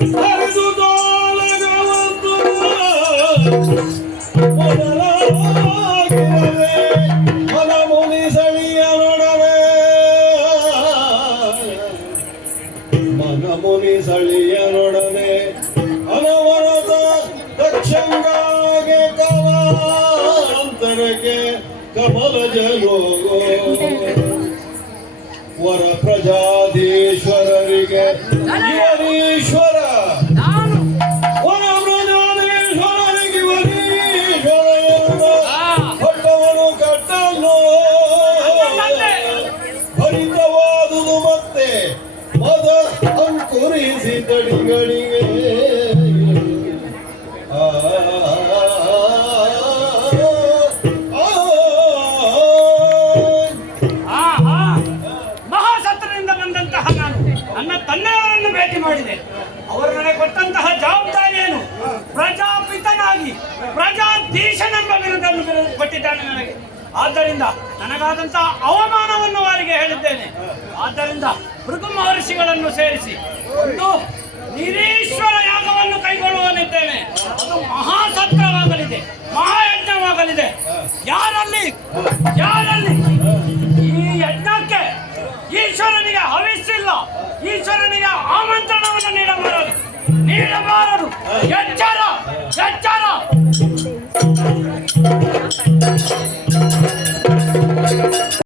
ಹರಿದು ತೋಲಗವಂತು ಮೊದಲಾಗಿರದೆ ಮನ ಮುನಿಸಳಿಯನೊಡನೆ ಮನ ಮುನಿಸಳಿಯನೊಡನೆ ಅನವರತ ದಕ್ಷಂಗಾಗೆ ಕಲಾಂತರಕ್ಕೆ ಕಮಲ ಜಲೋಗೋ ವರ ಪ್ರಜಾಧೀಶ್ವರರಿಗೆ ಇವರೀಶ್ವರ ವರ ಪ್ರಜಾಧೀಶ್ವರರಿಗೆ ಇವರೀಶ್ವರ ಹೊಟ್ಟವನು ಕಟ್ಟಲು ಭರಿತವಾದುದು ಮತ್ತೆ ಮದ ಅಂಕುರಿಸಿ ತಡಿಗಳಿಗೆ ಮಾಡಿದೆ. ಅವರು ನನಗೆ ಕೊಟ್ಟಂತಹ ಜವಾಬ್ದಾರಿ ಏನು? ಪ್ರಜಾಪಿತನಾಗಿ ಪ್ರಜಾಧೀಶನೆಂಬ ಬಿರುದನ್ನು ಕೊಟ್ಟಿದ್ದಾನೆ ನನಗೆ. ಆದ್ದರಿಂದ ನನಗಾದಂತಹ ಅವಮಾನವನ್ನು ಅವರಿಗೆ ಹೇಳಿದ್ದೇನೆ. ಆದ್ದರಿಂದ ಭೃಗು ಮಹರ್ಷಿಗಳನ್ನು ಸೇರಿಸಿ ಒಂದು ನಿರೀಶ್ವರ ಯಾಗವನ್ನು ಕೈಗೊಳ್ಳುವನಿದ್ದೇನೆ. ಅದು ಮಹಾಸತ್ರವಾಗಲಿದೆ, ಮಹಾಯಜ್ಞವಾಗಲಿದೆ. ಯಾರಲ್ಲಿ ಈ ಯಜ್ಞಕ್ಕೆ ಈಶ್ವರನಿಗೆ ಹವಿಸ್ಸಿಲ್ಲ, ಈಶ್ವರನಿಗೆ ಆಮಂತ್ರಣವನ್ನು ನೀಡಬಾರದು. ಎಚ್ಚರ